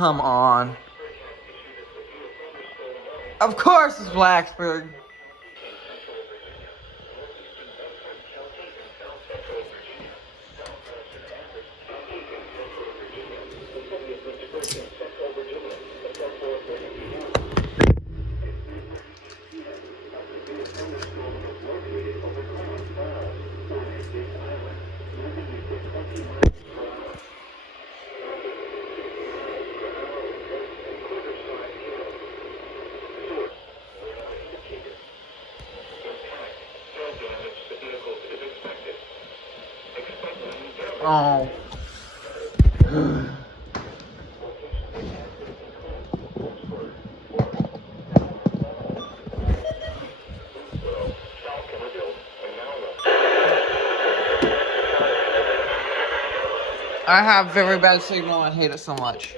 Come on. Of course it's Blacksburg. Oh. I have very bad signal and hate it so much.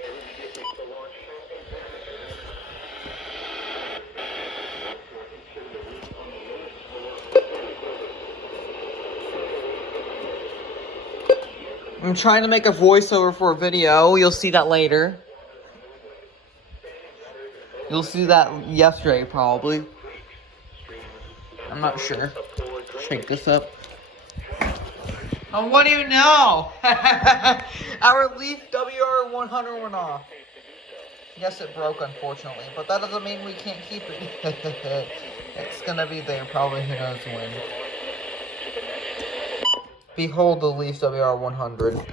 I'm trying to make a voiceover for a video. You'll see that later. You'll see that yesterday, probably. I'm not sure. Shake this up. Oh, what do you know? Our Leaf WR100 went off. Yes, it broke, unfortunately. But that doesn't mean we can't keep it. It's gonna be there, probably. Who knows when. Behold the Leaf WR100.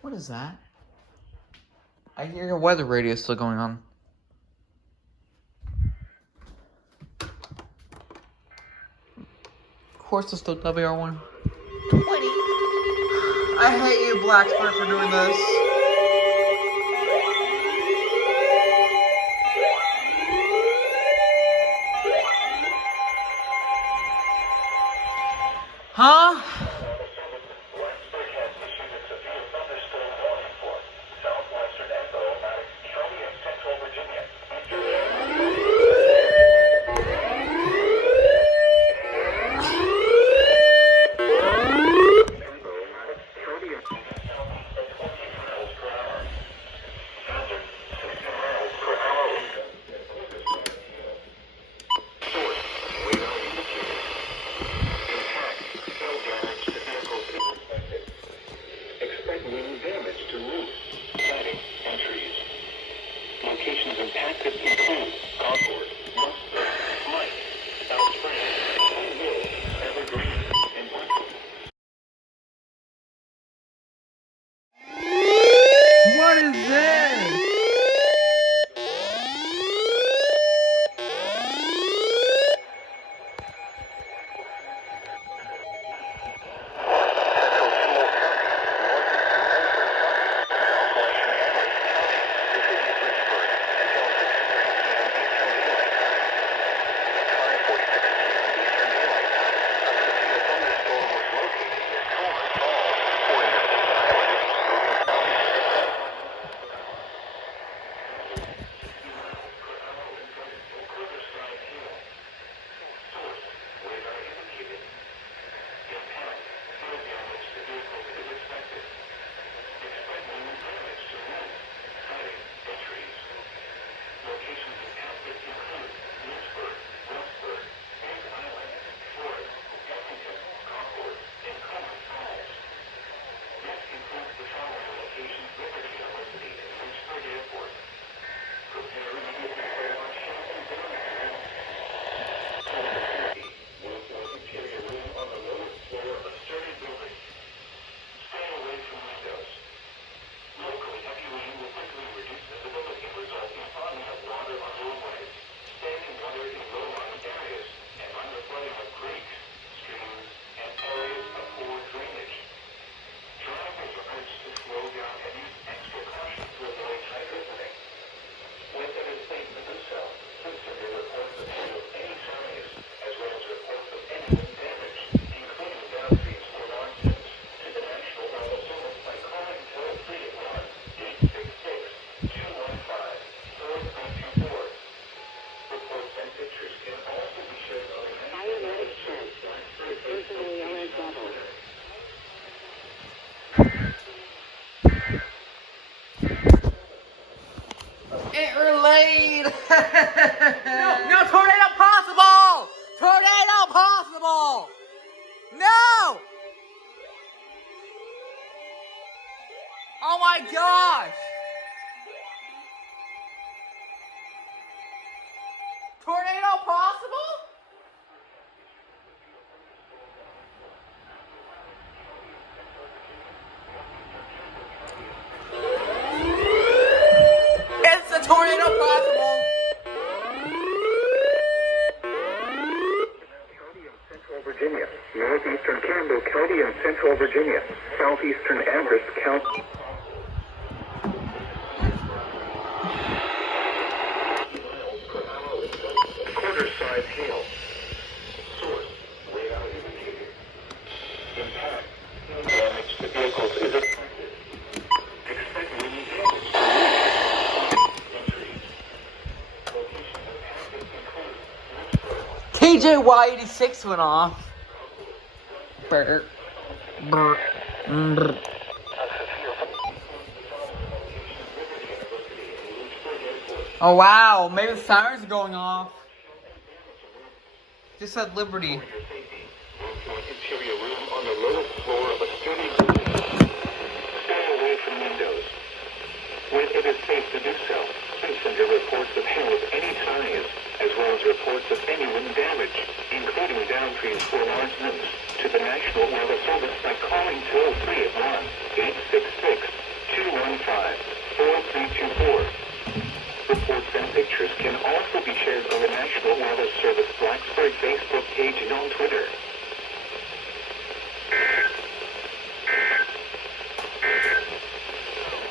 What is that? I hear your weather radio still going on. Of course, it's still WR120. I hate you, Blacksburg, for doing this. Huh? No, tornado possible! Tornado possible! No! Oh my gosh! Tornado possible? It's a tornado possible! Virginia, northeastern Campbell County and central Virginia, southeastern Amherst County. Quarter-size hail. Source, radar indicated. Impact. Damage to vehicles is expected. Expect wind damage. KJY86 went off. Brr. Brr. Brr. Oh wow, maybe the sirens are going off. Just said Liberty. Interior room on the lowest floor of a sturdy building. Stay away from windows. When it is safe to do so, please send your reports of hail of any size, as well as reports of any wind damage, including downed trees or large limbs, to the National Weather Service by calling toll-free at 1-866-215-4324. Reports and pictures can also be shared on the National Weather Service Blacksburg Facebook page and on Twitter.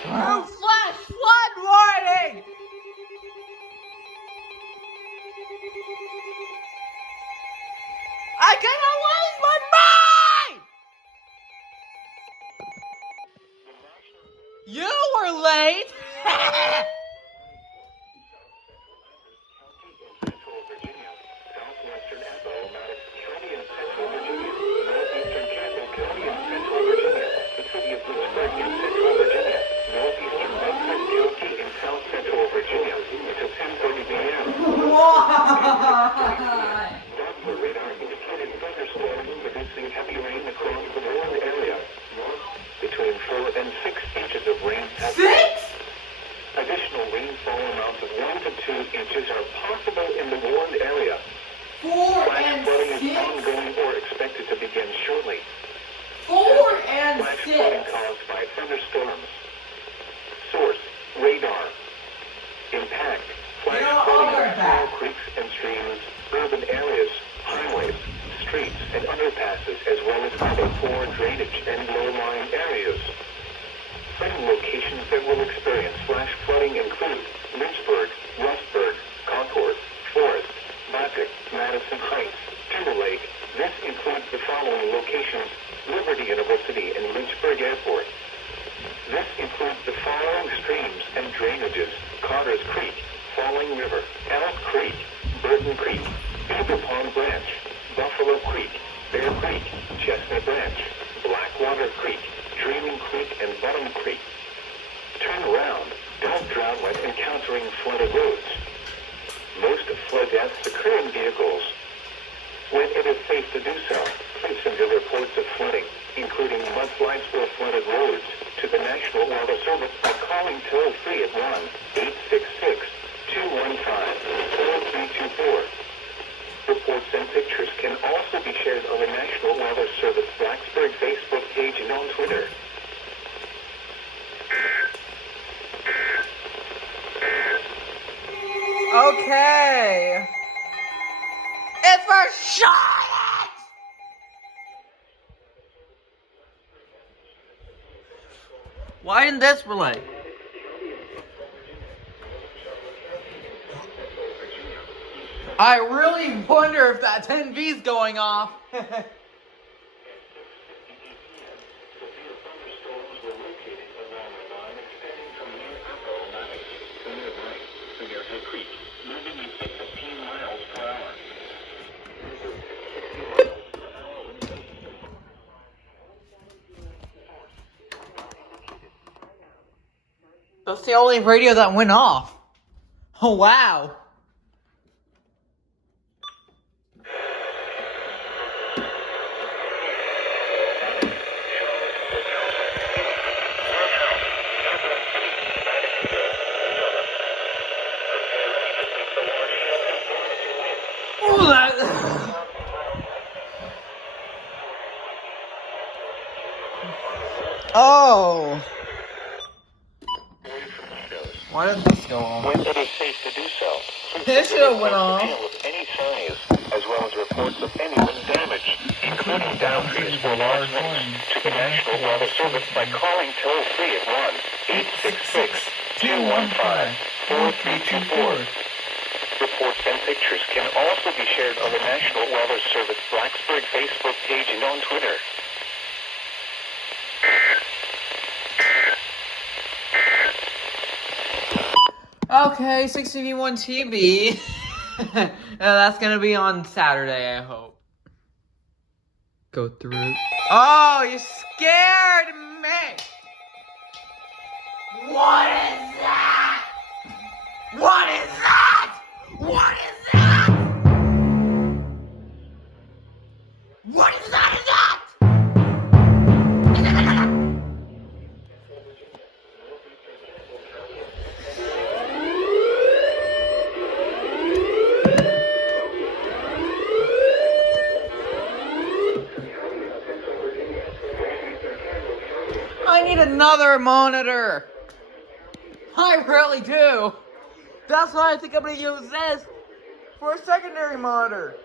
Oh, flash flood warning! I cannot lose my mind! You were late! Central Virginia, southwestern Appomattox County and central Virginia, northeastern Campbell County and central Virginia, the city of Lynchburg in central Virginia, northeastern Bedford County in south central Virginia, until 10:30 p.m. Why? Doppler radar indicated thunderstorms producing heavy rain across the warned area. Between 4 and 6 inches of rain have 6? Additional rainfall amounts of 1 to 2 inches are possible in the warned area. 4 Flash and flooding is 6? ongoing or expected to begin shortly. 4 and Flash flooding 6? caused by thunderstorms. Source, radar. Impact, flash flooding of small creeks and streams, urban areas, highways, streets, and underpasses, as well as other poor drainage and low-lying areas. Some locations that will experience flash flooding include Lynchburg, Rustburg, Concord, Forest, Bacchic, Madison Heights, Timberlake. This includes the following locations: Liberty University and Lynchburg Airport. This includes the following streams and drainages: Carter's Creek, Falling River, Elk Creek, Burton Creek, Beaver Pond Branch, Buffalo Creek, Bear Creek, Chestnut Branch, Blackwater Creek, Dreaming Creek, and Bottom Creek. Turn around. Don't drown when encountering flooded roads. Most flood deaths occur in vehicles. When it is safe to do so, please send your reports of flooding, including mudslides or flooded roads, to the National Weather Service by calling toll-free at 1-866-215-4324. Reports and pictures can also be shared on the National Weather Service Blacksburg Facebook page and on Twitter. Okay. It's for Charlotte! Why didn't this relay? I really wonder if that 10V's going off. That's the only radio that went off. Oh, wow. Ooh, oh. Why did this go on? When it is safe to do so. This should have went off. With any size, as well as reports of any wind damage, including downstreams for large winds, to the National Weather Service by calling toll-free at 1-866-215-4324. Reports and pictures can also be shared on the National Weather Service Blacksburg Facebook page and on Twitter. Okay, 6TV1 TV. That's gonna be on Saturday, I hope. Go through. Oh, you scared me! What is that? What is that? What is that? What is that? I need another monitor. I really do. That's why I think I'm going to use this for a secondary monitor.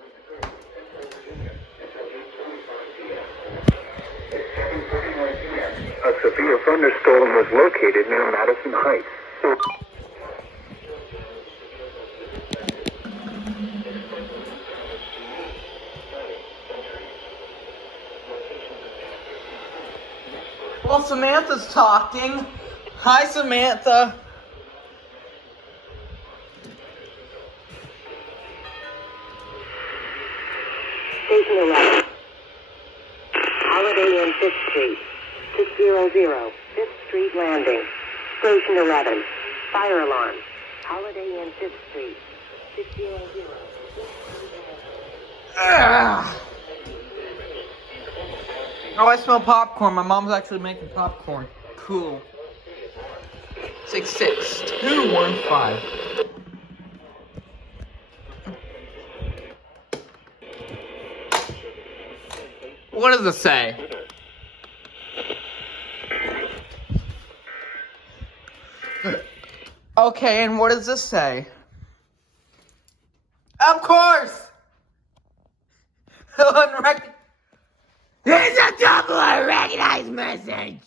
A severe thunderstorm was located near Madison Heights. Well, Samantha's talking. Hi, Samantha. Station 11. Holiday Inn 5th Street. 600 5th Street Landing. Station 11. Fire alarm. Holiday Inn 5th Street. 600. Ugh. Oh, I smell popcorn. My mom's actually making popcorn. Cool. 66215. What does it say? Okay, and what does this say? Of course! It's a double unrecognized message!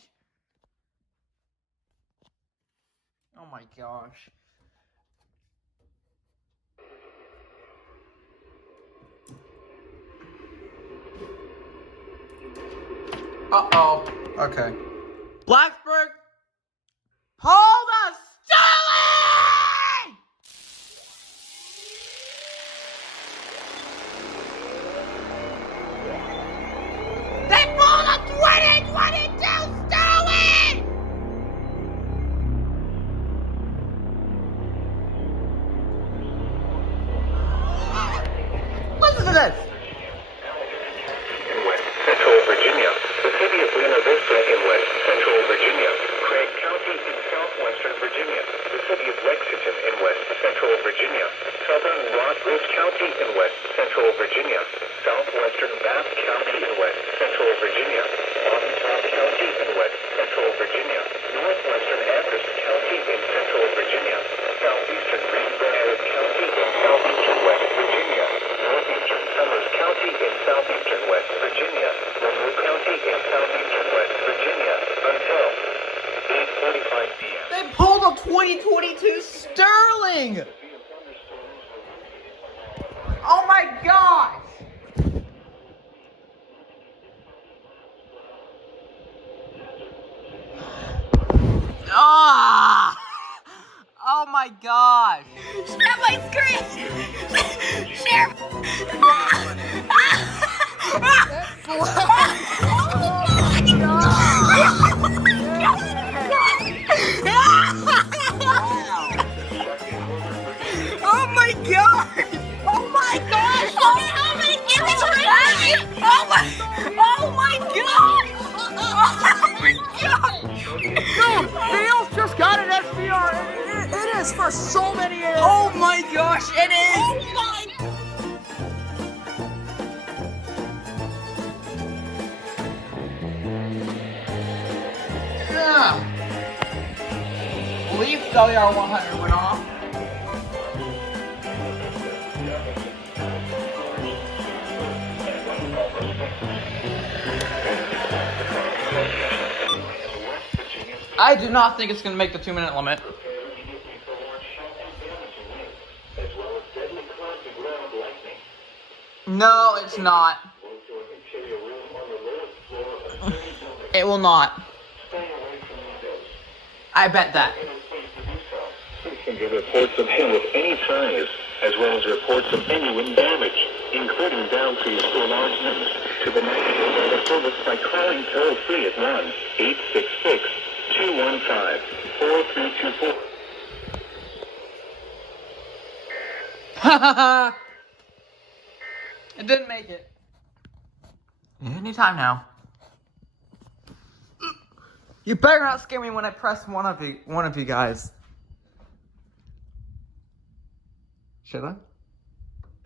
Oh my gosh. Uh-oh. Okay. Blacksburg, hold us! Sterling! They pulled a 2022 Sterling! Listen to this! In West Central Virginia, the city of Buena Vista in West Central Virginia, Craig County in southwestern Virginia, the city of Lexington in West Central Virginia, southern Rockbridge County in West Central Virginia, southwestern Bath County in West Central Virginia, Morgantown County in West Central Virginia, northwestern Amherst County in Central Virginia, southeastern Greenbrier County in southeastern West Virginia, northeastern Summers County in southeastern West Virginia, Monroe County in southeastern West Virginia, until 8:45 p.m. They pulled a 2022 Sterling! Oh my gosh! Ah! Oh my gosh! Share my screen! Share! god! Oh my gosh! How many kids are that? Oh my god! Oh my god! Dude, Dale's just got an SBR. It is for so many years. Oh my gosh, it is! Oh my Yeah. Leaf WR 100 went off. I do not think it's going to make the 2-minute limit. No, it's not. It will not. I bet that. Passenger reports of hail of any size, as well as reports of any wind damage, including down trees or large limbs, to the National Weather Service by calling toll-free at 1-866-215-4324. Hahaha. It didn't make it. Anytime now. You better not scare me when I press one of you guys. Should I?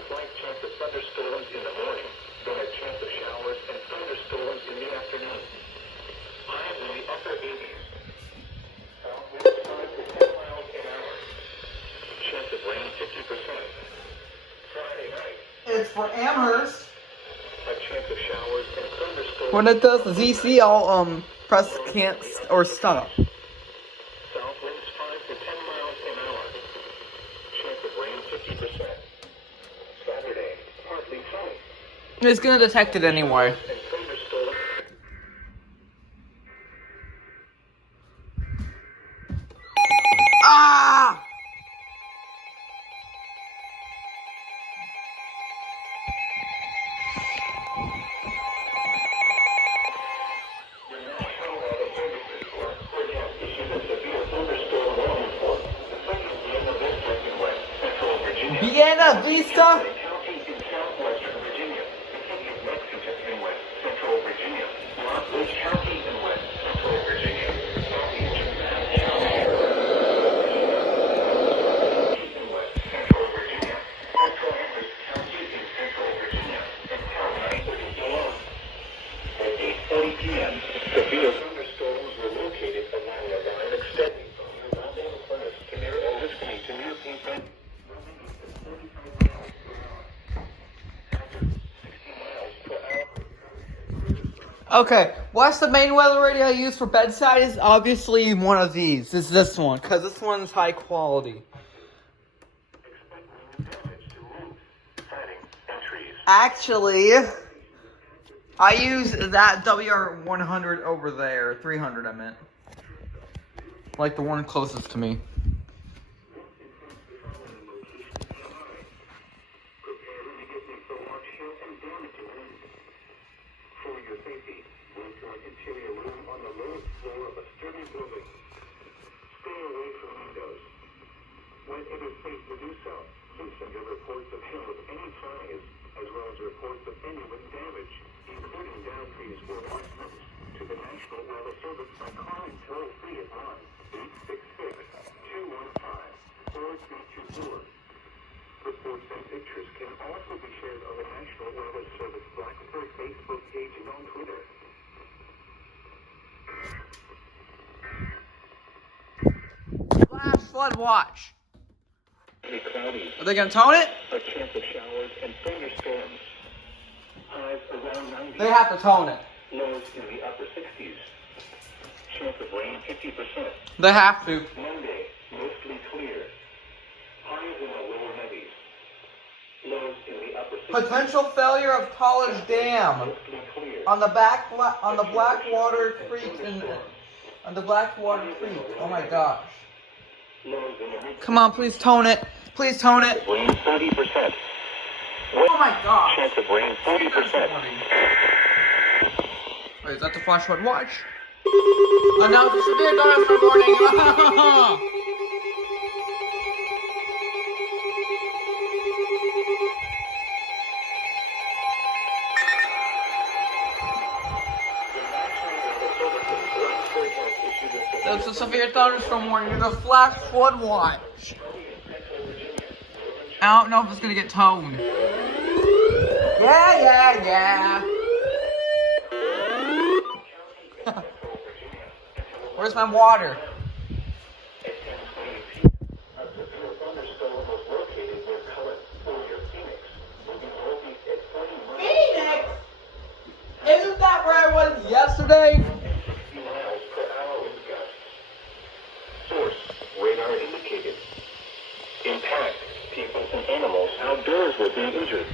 Slight chance of thunderstorms in the morning, then a chance of showers and thunderstorms in the afternoon. Highs in the upper 80s. Southwest 5 to 10 miles an hour. Chance of rain 50%. Friday night, It's for Amherst. a chance of showers and thunderstorms. When it does the ZC, I'll press can't or stop. South winds 5 to 10 miles an hour. Chance of rain 50%. Saturday, partly sunny. It's gonna detect it anyway. And thunderstorms. Ah! Vienna Vista. County in southwestern Virginia. Lexington in west central Virginia. Rockledge County in west central Virginia. Southeastern Mass County in west central Virginia. Central Amherst County in central Virginia. And Town 930 below. At 8:40 p.m., severe thunderstorms were located along a line extending from near Mount Plymouth to near Oriscany to near Pink. Okay, what's the main weather radio I use for bedside? Is obviously one of these. It's this one, because this one's high quality. Actually, I use that WR100 over there. 300, I meant. Like the one closest to me. For your safety, move to an interior room on the lowest floor of a sturdy building. Stay away from windows. When it is safe to do so, please send your reports of hail of any size, as well as reports of any wind damage, including down trees or large limbs, to the National Weather Service by calling toll-free at 1-866-215-4324. Reports and pictures can also be shared on the National Weather Service Blackbird Facebook page and on Twitter. Flash flood watch. Cloudy. Are they gonna tone it? A chance of showers and thunderstorms. Highs around 90. They have to tone it. Lows in the upper 60s. Chance of rain 50%. They have to. Monday, mostly clear. Highs in the lower 90s. Lows in the upper 60s. Potential failure of College Dam Mostly clear. on the Blackwater Creek on the Blackwater Creek. Oh my gosh! Lows in the mid- Come on, please tone it. Please tone it. Rain 30%. Oh my gosh! Chance of rain 40%. Wait, is that the flash flood watch? Announce the severe thunderstorm warning. It's a severe thunderstorm warning. There's a flash flood watch. I don't know if it's gonna get toned. Yeah. Where's my water? Phoenix? Isn't that where I was yesterday? Source, radar indicated. Impact, people and animals outdoors will be injured.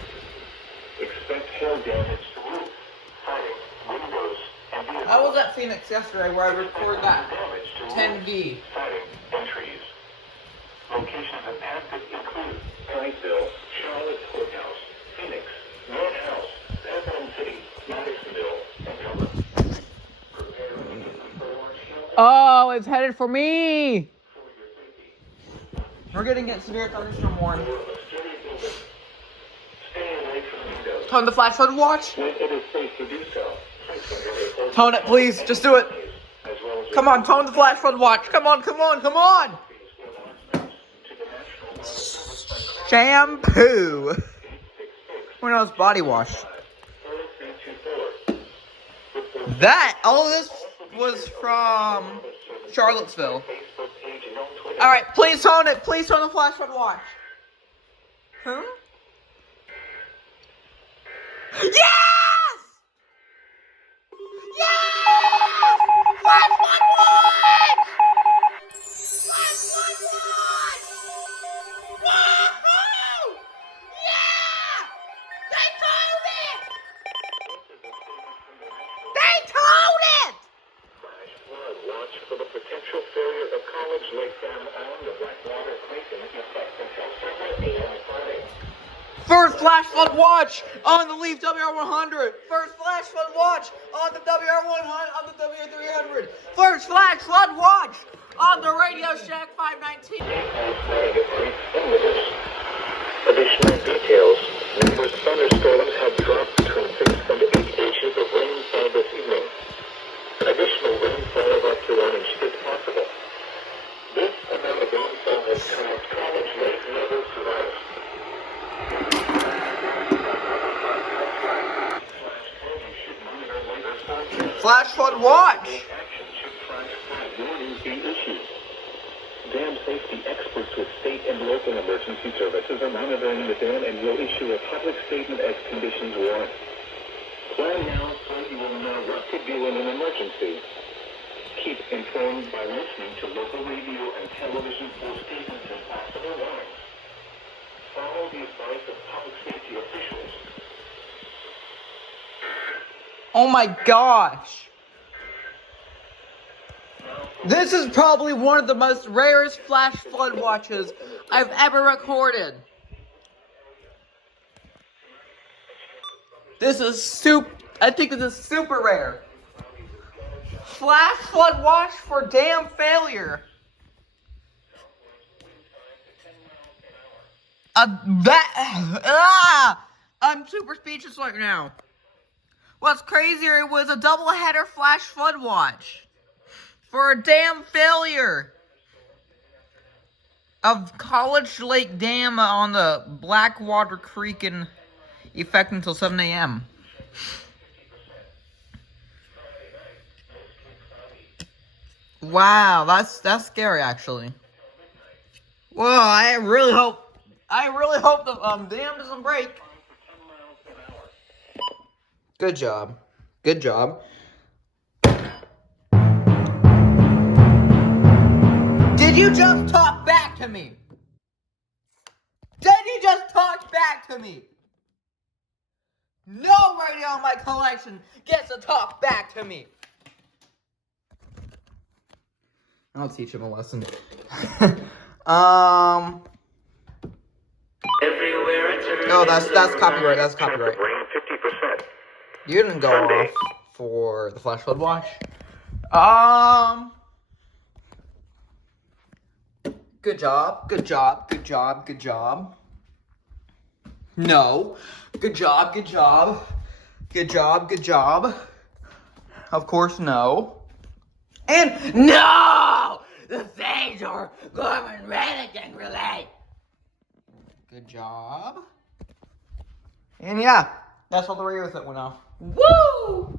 Expect hail damage to roof, siding, windows, and vehicles. I was at Phoenix yesterday where I recorded that Damage to 10V. siding, and trees. Locations impacted include Pikeville, Charlotte Courthouse, Phoenix, North House, Elkhorn City, Madisonville, and Cumberland. Oh, it's headed for me. We're getting a severe thunderstorm warning. Stay away from windows. Tone the flash flood watch. When it is safe to do so. Tone it, please. Just do it. As well as Come on, tone the flash flood watch. Come on. Shampoo. Who knows body wash? That, all of this was from Charlottesville. Alright, please tone it. Please tone the flash flood watch. Huh? Yes! Yes! Flash flood watch! Flash flood watch! Woohoo! Yeah! They told it! They told it! Flash flood watch for the potential failure of College Lake Dam on the Blackwater Creek in effect until 7 a.m. Friday. First flash flood watch on the Leaf WR100. First flash flood watch on the WR100, on the W300. First flash flood watch on the Radio Shack 519. Additional details. Numerous thunderstorms have dropped between 6 and 8 inches of rainfall this evening. Additional rainfall of up to 1 inch is possible. This amount of rainfall has caused College Lake never survived. Flash flood watch. Action should flash flood warnings be issued. Dam safety experts with state and local emergency services are monitoring the dam and will issue a public statement as conditions warrant. Plan now so you will know what to do in an emergency. Keep informed by listening to local radio and television for statements and possible warnings. Follow the advice of public safety officials. Oh my gosh. This is probably one of the most rarest flash flood watches I've ever recorded. I think this is super rare. Flash flood watch for dam failure. I'm super speechless right now. What's crazier, it was a double-header flash flood watch for a dam failure of College Lake Dam on the Blackwater Creek in effect until 7 a.m. Wow, that's scary actually. Well, I really hope the dam doesn't break. Good job. Good job. Did you just talk back to me? Did you just talk back to me? No radio in my collection gets to talk back to me. I'll teach him a lesson. Oh, that's copyright. That's copyright. Rain 50%. You didn't go off for the flash flood watch. Good job. Good job. Good job. Good job. No. Good job. Good job. Good job. Good job. Of course, no. And no! the things are going really can relate. Good job. And yeah, that's all the radios that went off. Woo!